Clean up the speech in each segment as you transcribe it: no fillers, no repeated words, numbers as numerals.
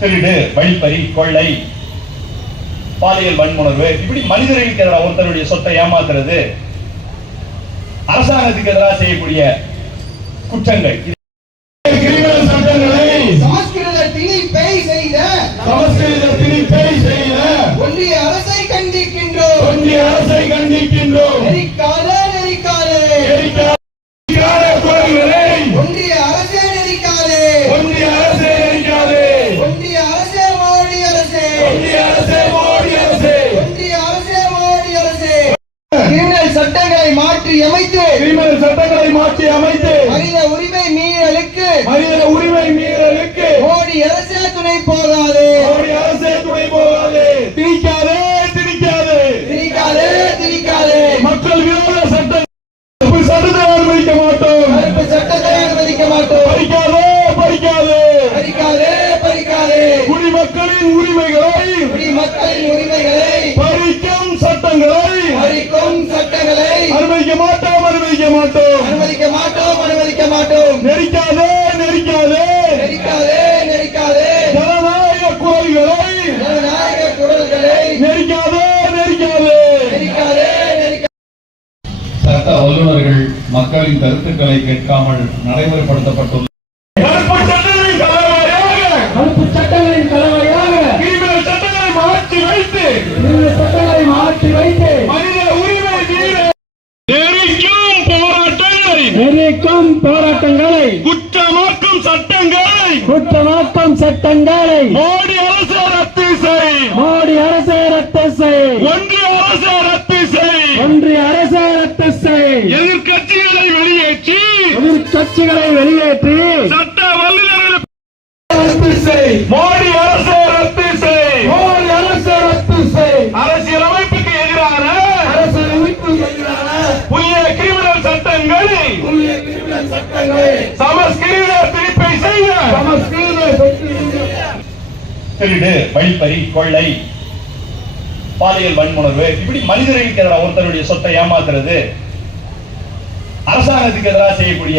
திருடு, வழிப்பறி, கொள்ளை, பாலியல் வன்முணர்வு, இப்படி மனிதர்களுக்கு எதிராக ஒருத்தருடைய சொத்தை ஏமாத்துறது, அரசாங்கத்துக்கு எதிராக செய்யக்கூடிய குற்றங்கள், ஒன்றிய அரசை கண்டிக்கின்றோம். ஒன்றிய அரசே நெறிக்காதே. ஒன்றிய அரசே மோடி அரசே. கிரிமினல் சட்டங்களை மாற்றி அமைத்து மனித உரிமை மீறலுக்கு மோடி அரசே துணை போகாதே. திணிக்காதே. மக்கள் விரோத சட்டத்தை அனுமதிக்க மாட்டோம். பறிக்காதே. குடிமக்களின் உரிமைகளை பறிக்கும் சட்டங்களை அனுமதிக்க மாட்டோம். நெறிக்காதே. ஜனநாயக குரல்களை நெறிக்காதே. சட்ட வல்லுநர்கள் மக்களின் கருத்துக்களை கேட்காமல் நடைமுறைப்படுத்தப்பட்டுள்ள கருப்பு சட்டங்களின் கலவையாக கிரிமினல் சட்டங்களை மாற்றி வைத்து மனித உரிமை மீற நெறிக்கும் போராட்டங்களை குற்றமாக்கும் சட்டங்களை மோடி அரசு ரத்து செய். ஒன்றிய அரசு ரத்து செய். எதிர்க்கட்சிகளை வெளியேற்றி சட்ட வல்லுநர்கள் மோடி அரசு ரத்து செய். அரசியலமைப்புக்கு எதிரான புதிய கிரிமினல் சட்டங்களை சமஸ்கிருத திருப்பை செய்ய. திருடு, வழிப்பறி, கொள்ளை, பாலியல் வன்முணர்வு, இப்படி மனிதர்களுக்கு எதிராக ஒருத்தருடைய சொத்தை ஏமாத்துறது, அரசாங்கத்துக்கு எதிராக செய்யக்கூடிய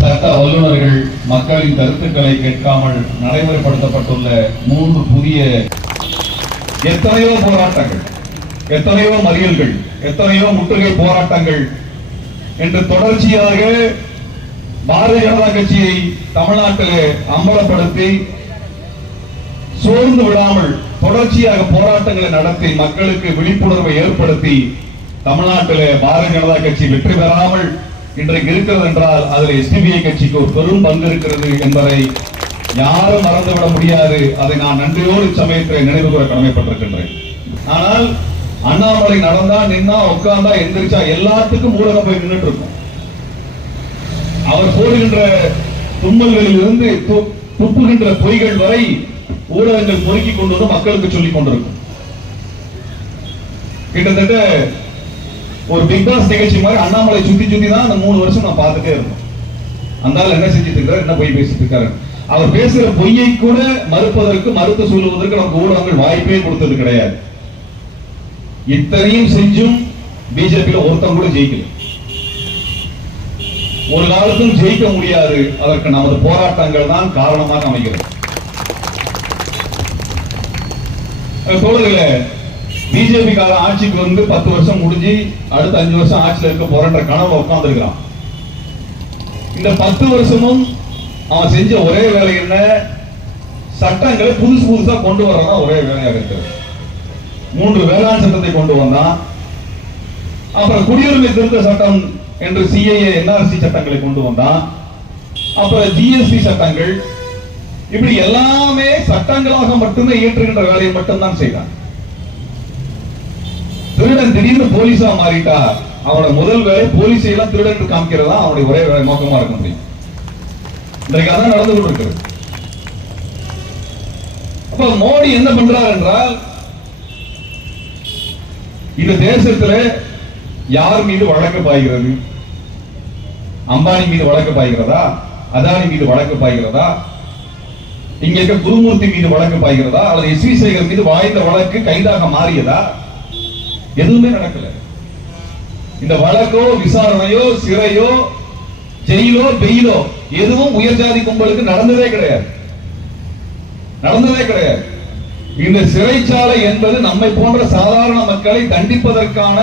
சட்ட வல்லுநர்கள் மக்களின் கருத்துக்களை கேட்காமல் நடைமுறைப்படுத்தப்பட்டுள்ள 3 புதிய எத்தனையோ போராட்டங்கள், எத்தனையோ மறியல்கள், எத்தனையோ முற்றுகை போராட்டங்கள் என்று தொடர்ச்சியாக பாரதிய ஜனதா கட்சியை தமிழ்நாட்டிலே அம்பலப்படுத்தி சோர்ந்து விடாமல் தொடர்ச்சியாக போராட்டங்களை நடத்தி மக்களுக்கு விழிப்புணர்வை ஏற்படுத்தி தமிழ்நாட்டிலே பாரதிய ஜனதா கட்சி வெற்றி பெறாமல் இன்றைக்கு இருக்கிறது என்றால் அதில் எஸ்டிபிஐ கட்சிக்கு ஒரு பெரும் பங்கு இருக்கிறது என்பதை யாரும் மறந்துவிட முடியாது. அதை நான் நன்றியோடு சமயத்தில் நினைவு கூற கடமைப்பட்டிருக்கின்றேன். ஆனால் அண்ணாமலை நடந்தா, நின்னா, உட்கார்ந்தா, எந்திரிச்சா எல்லாத்துக்கும் ஊடகம் போய் நின்றுட்டு இருக்கும். அவர் போடுகின்ற தும்மல்களில் இருந்து துப்புகின்ற பொய்கள் வரை ஊடகங்கள் பொறுக்கிக் கொண்டு வந்து மக்களுக்கு சொல்லிக் கொண்டிருக்கும். கிட்டத்தட்ட ஒரு பிக் பாஸ் நிகழ்ச்சி மாதிரி அண்ணாமலை சுத்தி தான் அந்த 3 வருஷம் நான் பார்த்துட்டே இருந்தோம். அந்த என்ன செஞ்சிட்டு இருக்காரு, என்ன பொய் பேசிட்டு இருக்காரு. அவர் பேசுற பொய்யை கூட மறுத்து சொல்லுவதற்கு நமக்கு ஊடகங்கள் வாய்ப்பே கொடுத்தது கிடையாது. இத்தனையும் செஞ்சும் பிஜேபியில ஒருத்தம் கூட ஜெயிக்கல. ஒரு காலத்தும் ஜெயிக்க முடியாது. அதற்கு நமது போராட்டங்கள் தான் காரணமாக அமைகிறது. தோழர்களே, பிஜேபி கால ஆட்சிக்கு வந்து 10 வருஷம் முடிஞ்சு அடுத்த 5 வருஷம் ஆட்சியில் இருக்க போறன்ற கனவு உட்கார்ந்து இருக்கிறான். இந்த 10 வருஷமும் அவன் செஞ்ச ஒரே வேலை என்ன? சட்டங்களை புதுசா கொண்டு வரதான் ஒரே வேலையாக இருக்கிறது. 3 வேளாண் சட்டத்தை கொண்டு வந்தான். அப்புறம் குடியுரிமை திருத்த சட்டம் என்று சிஏஏ என்ஆர்சி சட்டங்களை கொண்டு வந்தான். அப்புறம் ஜிஎஸ்டி சட்டங்கள், இப்படி எல்லாமே சட்டங்களாக மட்டுமே இயற்றுகின்ற வேலையை மட்டும்தான் செய்தான். திருடன் திடீர்னு போலீஸா மாறிட்டா அவனோட முதல் வேலை போலீஸை எல்லாம் திருடன் காமிக்கிறதா அவனுடைய ஒரே வேலை நோக்கமா இருக்க முடியும். இன்றைக்கு அதான் நடந்து கொண்டிருக்கிறது. அப்ப மோடி என்ன பண்றார் என்றால், இந்த தேசத்துல யார் மீது வழக்கு பாய்கிறது? அம்பானி மீது வழக்கு பாய்கிறதா? அதானி மீது வழக்கு பாய்கிறதா? இங்க இருக்க குருமூர்த்தி மீது வழக்கு பாய்கிறதா? அல்லது எஸ் வி சேகர் மீது வாய்ந்த வழக்கு கைதாக மாறியதா? எதுவுமே நடக்கல. இந்த வழக்கோ, விசாரணையோ, சிறையோ, ஜெயிலோ, பெயிலோ எதுவும் உயர் ஜாதி கும்பலுக்கு நடந்ததே கிடையாது. நடந்ததே கிடையாது. இந்த சிறைச்சாலை என்பது நம்மை போன்ற சாதாரண மக்களை தண்டிப்பதற்கான,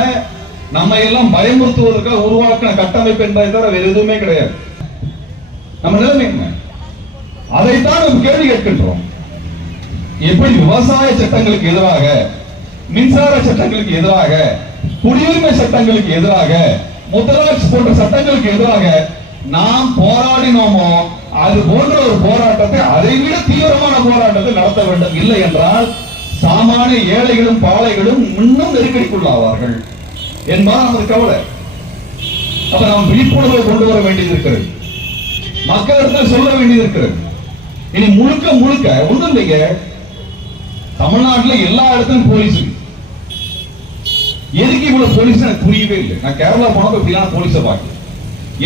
நம்மை எல்லாம் பயமுறுத்துவதற்காக உருவாக்கின கட்டமைப்பு என்பதை தவிர வேறு எதுவுமே கிடையாது. நம்ம நிலைமை என்ன? அதைத்தான் நம்ம கேள்வி கேட்கின்றோம். எப்படி விவசாய சட்டங்களுக்கு எதிராக, மின்சார சட்டங்களுக்கு எதிராக, குடியுரிமை சட்டங்களுக்கு எதிராக, முத்தலாக் போன்ற சட்டங்களுக்கு எதிராக நாம் போராடினோமோ அது போன்ற ஒரு போராட்டத்தை, அதைவிட தீவிரமான போராட்டத்தை நடத்த வேண்டும். இல்லை என்றால் சாமானிய ஏழைகளும் பாலைகளும் இன்னும் நெருக்கடிக்குள்ளாவார்கள் என்பது நமது கவலை. அப்ப நாம் விழிப்புணர்வை கொண்டு வர வேண்டியது இருக்கிறது, மக்களிடத்தில் சொல்ல வேண்டியது இருக்கிறது. இனி முழுக்க முழுக்க ஒன்றும் இல்லைங்க, தமிழ்நாட்டில் எல்லா இடத்திலும் போலீஸ். எதுக்கு இவ்வளவு போலீஸ் எனக்கு புரியவே இல்லை. நான் கேரளா போனப்ப இப்படிலாம் போலீஸை பார்க்க,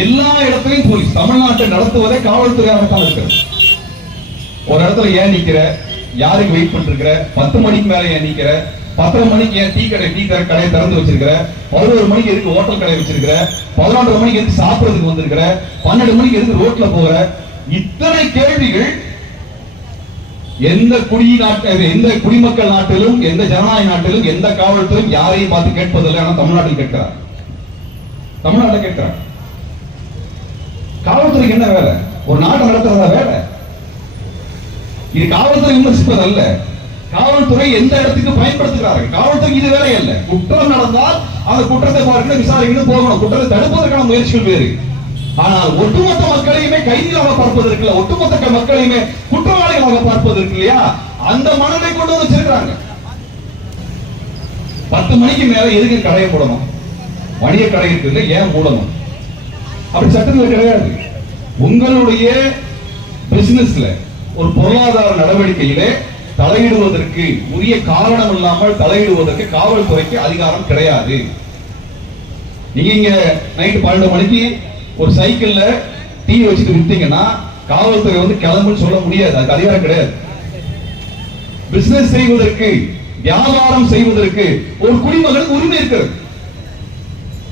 எல்லா இடத்துலையும் போலீஸ். தமிழ்நாட்டை நடத்துவதே காவல்துறையாகத்தான் இருக்கிறது. ஒரு இடத்துல ஏன் நிக்கிற, யாருக்கு வெயிட் பண்ணிருக்கிற, 10 மணிக்கு மேல ஏன் நிக்கிற, 10 மணிக்கு ஏன் டீ கடையை திறந்து வச்சிருக்கிற, 11 மணிக்கு எதுக்கு ஹோட்டல் கடை வச்சிருக்கிற, 11 மணிக்கு எதுக்கு சாப்பிடுறதுக்கு வந்திருக்கிற, 12 மணிக்கு எதுக்கு ரோட்ல போற, இத்தனை கேள்விகள் எந்த குடிமக்கள் நாட்டிலும், எந்த ஜனநாயக நாட்டிலும், எந்த காவல்துறையும் யாரையும் பார்த்து கேட்பதில்லை. ஆனால் தமிழ்நாட்டில் கேட்கிறார். தமிழ்நாட்டில் கேட்கிறார். காவல்துறைக்கு என்ன வேலை? ஒரு நாட்டை நடத்துறதா வேலை? இது காவல்துறை விமர்சிப்பது அல்ல. காவல்துறை எந்த இடத்துக்கு பயன்படுத்துகிறார்கள்? காவல்துறை இது வேலை அல்ல. குற்றம் நடந்தால் அந்த குற்றத்தை பார்க்க விசாரிக்கணும், போகணும். குற்றத்தை தடுப்பதற்கான முயற்சிகள் வேறு. ஆனால் ஒட்டுமொத்த மக்களையுமே கைதிகளாக பார்ப்பதற்கு இல்ல, ஒட்டுமொத்த மக்களையுமே குற்றவாளிகளாக பார்ப்பதற்கு இல்லையா, அந்த மனதை கொண்டு வந்து வச்சிருக்காங்க. 10 மணிக்கு மேல எதுக்கு கடையை போடணும்? வணிக கடை இருக்குது, ஏன் மூடணும்? அப்படி சட்டத்தில் கிடையாது. உங்களுடைய பிசினஸ்ல ஒரு பொருளாதார நடவடிக்கையிலே தலையிடுவதற்கு உரிய காரணம் இல்லாமல் தலையிடுவதற்கு காவல்துறைக்கு அதிகாரம் கிடையாது. நீங்க இங்க நைட் 12 மணிக்கு ஒரு சைக்கிள்ல டீ வச்சுட்டு விட்டீங்கன்னா காவல்துறை வந்து கிளம்புன்னு சொல்ல முடியாது. அதுக்கு அதிகாரம் கிடையாது. பிசினஸ் செய்வதற்கு, வியாபாரம் செய்வதற்கு ஒரு குடிமகனுக்கு உரிமை இருக்கிறது.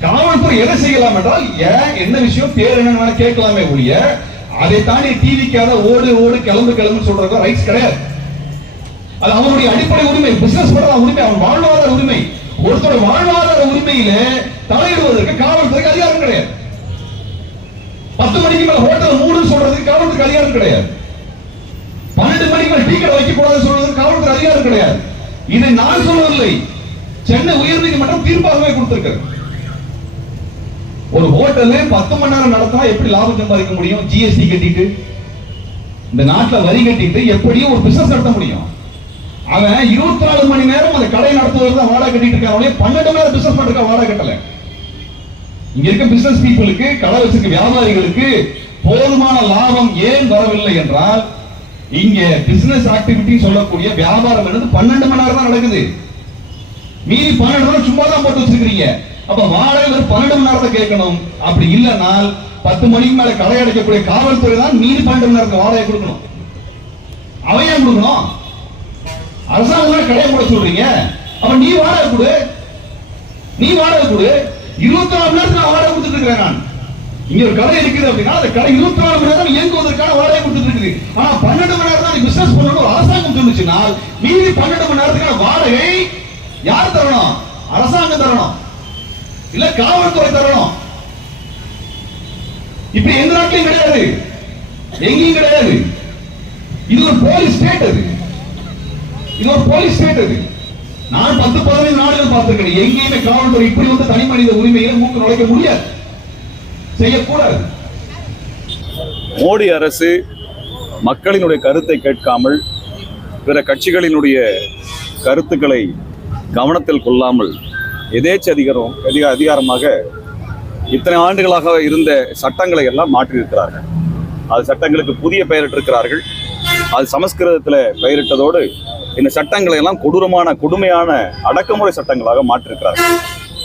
காவல்துறை எதை செய்யலாம் என்றால், ஏன் என்ன விஷயம், பேர் என்ன கேட்கலாமே ஒழிய அதை தாண்டி டிவிக்காக ஓடு ஓடு கிளம்பு கிளம்பு சொல்றது ரைட்ஸ் கிடையாது. அது அவனுடைய அடிப்படை உரிமை. பிசினஸ் பண்ற உரிமை, அவன் வாழ்வாதார உரிமை. ஒருத்தோட வாழ்வாதார உரிமையில தலையிடுவதற்கு காவல்துறைக்கு அதிகாரம் கிடையாது. 10 மணிக்கு மேல ஹோட்டல் மூடுன்னு சொல்றதுக்கு காவல்துறைக்கு அதிகாரம் கிடையாது. 12 மணிக்கு மேல டீ கடை வைக்க கூடாதுன்னு சொல்றதுக்கு காவல்துறை அதிகாரம் கிடையாது. இதை நான் சொல்லவில்லை, சென்னை உயர்நீதிமன்றம் தீர்ப்பாகவே கொடுத்திருக்கிறது. ஒரு ஹோட்டல் 10 மணி நேரம் நடத்தினா எப்படி லாபம் சம்பாதிக்க முடியும்? ஜிஎஸ்டி கட்டிட்டு, இந்த நாட்டில் வரி கட்டிட்டு எப்படியும் ஒரு பிசினஸ் நடத்த முடியும்? அவன் 24 மணி நேரம் அந்த கடை நடத்துவதற்கு தான் வாடகை கட்டிட்டு இருக்கான். 12 மணி நேரம் பிசினஸ் பண்றதுக்கு வாடகை கட்டல. இங்க இருக்க பிசினஸ் பீப்புளுக்கு, கடை வச்சிருக்க வியாபாரிகளுக்கு போதுமான லாபம் ஏன் வரவில்லை என்றால், இங்க பிசினஸ் ஆக்டிவிட்டி சொல்லக்கூடிய வியாபாரம் என்னது 12 மணி நேரம் தான் நடக்குது. மீதி 12 மணி நேரம் சும்மா தான் போட்டு வச்சிருக்கீங்க. அப்ப வாடகை 12 மணி நேரத்தை கேட்கணும். அப்படி இல்லைனால் 10 மணிக்கு மேல கடை அடைக்கக்கூடிய காவல்துறை தான் மீதி 12 மணி நேரத்துக்கு வாடகை கொடுக்கணும். அவன் ஏன் கொடுக்கணும்? அரசாங்கம் கடையை கூட சொல்றீங்க, அப்ப நீ வாடகை கொடு, நீ வாடகை கொடு. 24 மணி நேரத்துக்கு வாடகை கொடுத்துட்டு இருக்கிறேன் நான். இங்க ஒரு கடை இருக்குது அப்படின்னா அந்த கடை 24 மணி நேரம் இயங்குவதற்கான வாடகை கொடுத்துட்டு இருக்குது. ஆனா 12 மணி நேரம் தான் பிசினஸ் பண்ணணும் அரசாங்கம் சொல்லுச்சுனால், மீதி 12 மணி நேரத்துக்கான வாடகை யார் தரணும்? அரசாங்கம் தரணும், இல்ல காவல்துறை தரணும். இப்படி எந்த நாட்டிலும் கிடையாது, எங்கேயும் கிடையாது. இது ஒரு போலீஸ் ஸ்டேட். இது ஒரு போலீஸ் ஸ்டேட். நான் 10-15 நாடுகள் பார்த்திருக்கேன். எங்கேயுமே காவல்துறை இப்படி வந்து தனி மனித உரிமையை மூக்கு நுழைக்க முடியாது, செய்யக்கூடாது. மோடி அரசு மக்களினுடைய கருத்தை கேட்காமல், பிற கட்சிகளினுடைய கருத்துக்களை கவனத்தில் கொள்ளாமல் எதேச்ச அதிகாரமாக இத்தனை ஆண்டுகளாக இருந்த சட்டங்களை எல்லாம் மாற்றியிருக்கிறார்கள். அது சட்டங்களுக்கு புதிய பெயரிட்டிருக்கிறார்கள். அது சமஸ்கிருதத்தில் பெயரிட்டதோடு இந்த சட்டங்களை எல்லாம் கொடுமையான அடக்குமுறை சட்டங்களாக மாற்றிருக்கிறார்கள்.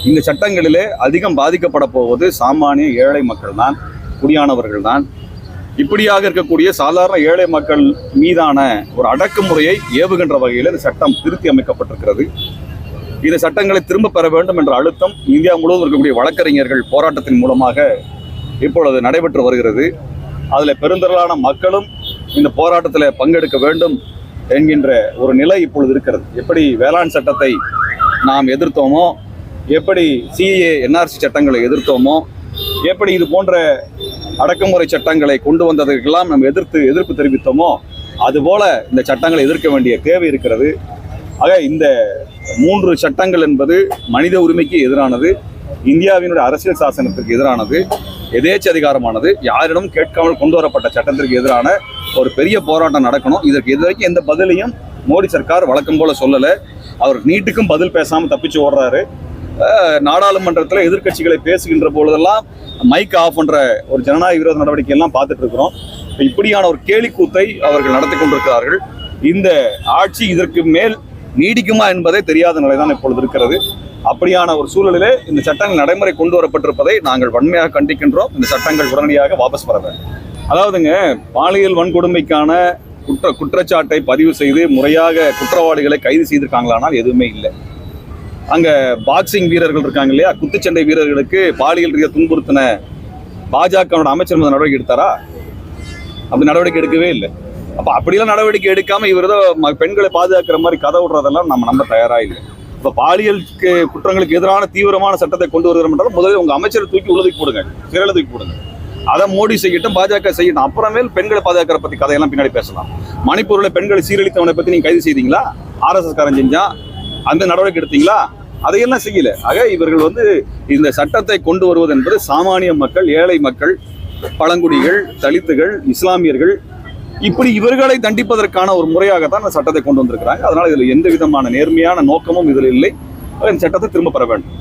இந்த சட்டங்களிலே அதிகம் பாதிக்கப்பட போவது சாமானிய ஏழை மக்கள் தான், குடியானவர்கள் தான். இப்படியாக இருக்கக்கூடிய சாதாரண ஏழை மக்கள் மீதான ஒரு அடக்குமுறையை ஏவுகின்ற வகையில் இந்த சட்டம் திருத்தி அமைக்கப்பட்டிருக்கிறது. இந்த சட்டங்களை திரும்ப பெற வேண்டும் என்ற அழுத்தம் இந்தியா முழுவதும் இருக்கக்கூடிய வழக்கறிஞர்கள் போராட்டத்தின் மூலமாக இப்பொழுது நடைபெற்று வருகிறது. அதில் பெருந்திரளான மக்களும் இந்த போராட்டத்தில் பங்கெடுக்க வேண்டும் என்கின்ற ஒரு நிலை இப்பொழுது இருக்கிறது. எப்படி வேளாண் சட்டத்தை நாம் எதிர்த்தோமோ, எப்படி சிஏ என்ஆர்சி சட்டங்களை எதிர்த்தோமோ, எப்படி இது போன்ற அடக்குமுறை சட்டங்களை கொண்டு வந்ததற்கெல்லாம் நாம் எதிர்ப்பு தெரிவித்தோமோ, அதுபோல இந்த சட்டங்களை எதிர்க்க வேண்டிய தேவை இருக்கிறது. ஆக இந்த 3 சட்டங்கள் என்பது மனித உரிமைக்கு எதிரானது, இந்தியாவினுடைய அரசியல் சாசனத்திற்கு எதிரானது, எதேச்சதிகாரமானது, யாரிடம் கேட்காமல் கொண்டு வரப்பட்ட சட்டத்திற்கு எதிரான ஒரு பெரிய போராட்டம் நடக்கணும். இதற்கு இதுவரைக்கும் எந்த பதிலையும் மோடி சர்க்கார் வழக்கம் போல சொல்லலை. அவர் நீட்டுக்கும் பதில் பேசாமல் தப்பிச்சு ஓடுறாரு. நாடாளுமன்றத்தில் எதிர்க்கட்சிகளை பேசுகின்ற பொழுதெல்லாம் மைக் ஆஃப் பண்ற ஒரு ஜனநாயக விரோத நடவடிக்கை எல்லாம் பார்த்துட்டு இருக்கிறோம். இப்படியான ஒரு கேலிக்கூத்தை அவர்கள் நடத்தி கொண்டிருக்கிறார்கள். இந்த ஆட்சி இதற்கு மேல் நீடிக்குமா என்பதே தெரியாத நிலைதான் இப்பொழுது இருக்கிறது. அப்படியான ஒரு சூழலிலே இந்த சட்டங்கள் நடைமுறை கொண்டு வரப்பட்டிருப்பதை நாங்கள் வன்மையாக கண்டிக்கின்றோம். இந்த சட்டங்கள் உடனடியாக வாபஸ் பெற வேண்டும். அதாவதுங்க, பாலியல் வன்கொடுமைக்கான குற்றச்சாட்டை பதிவு செய்து முறையாக குற்றவாளிகளை கைது செய்திருக்காங்களானால் எதுவுமே இல்லை. அங்க பாக்ஸிங் வீரர்கள் இருக்காங்க இல்லையா, குத்துச்சண்டை வீரர்களுக்கு பாலியல் ரீதியாக துன்புறுத்தின பாஜகவோட அமைச்சர் மீது நடவடிக்கை எடுத்தாரா? அப்படி நடவடிக்கை எடுக்கவே இல்லை. அப்ப அப்படியெல்லாம் நடவடிக்கை எடுக்காம இவர் பெண்களை பாதுகாக்கிற மாதிரி கதை விடுறதெல்லாம் நம்ம நம்ப தயாரா இல்லை. இப்ப பாலியல் குற்றங்களுக்கு எதிரான தீவிரமான சட்டத்தை கொண்டு வருகிறோம் என்றாலும் முதலில் உங்க அமைச்சரை தூக்கி உள்ள தூக்கி போடுங்க, சிறையில தூக்கி போடுங்க. அதை மோடி செய்யட்டும், பாஜக செய்யட்டும். அப்புறமேல் பெண்களை பாதுகாக்கிற பத்தி கதையெல்லாம் பின்னாடி பேசலாம். மணிப்பூர்ல பெண்களை சீரழித்தவனை பத்தி நீங்க கைது செய்தீங்களா? RSS காரன் செஞ்சா அந்த நடவடிக்கை எடுத்தீங்களா? அதையெல்லாம் செய்யல. ஆக இவர்கள் இந்த சட்டத்தை கொண்டு வருவது என்பது சாமானிய மக்கள், ஏழை மக்கள், பழங்குடிகள், தலித்துகள், இஸ்லாமியர்கள், இப்படி இவர்களை தண்டிப்பதற்கான ஒரு முறையாகத்தான் இந்த சட்டத்தை கொண்டு வந்திருக்கிறாங்க. அதனால இதுல எந்த விதமான நேர்மையான நோக்கமும் இதில் இல்லை. இந்த சட்டத்தை திரும்ப பெற வேண்டும்.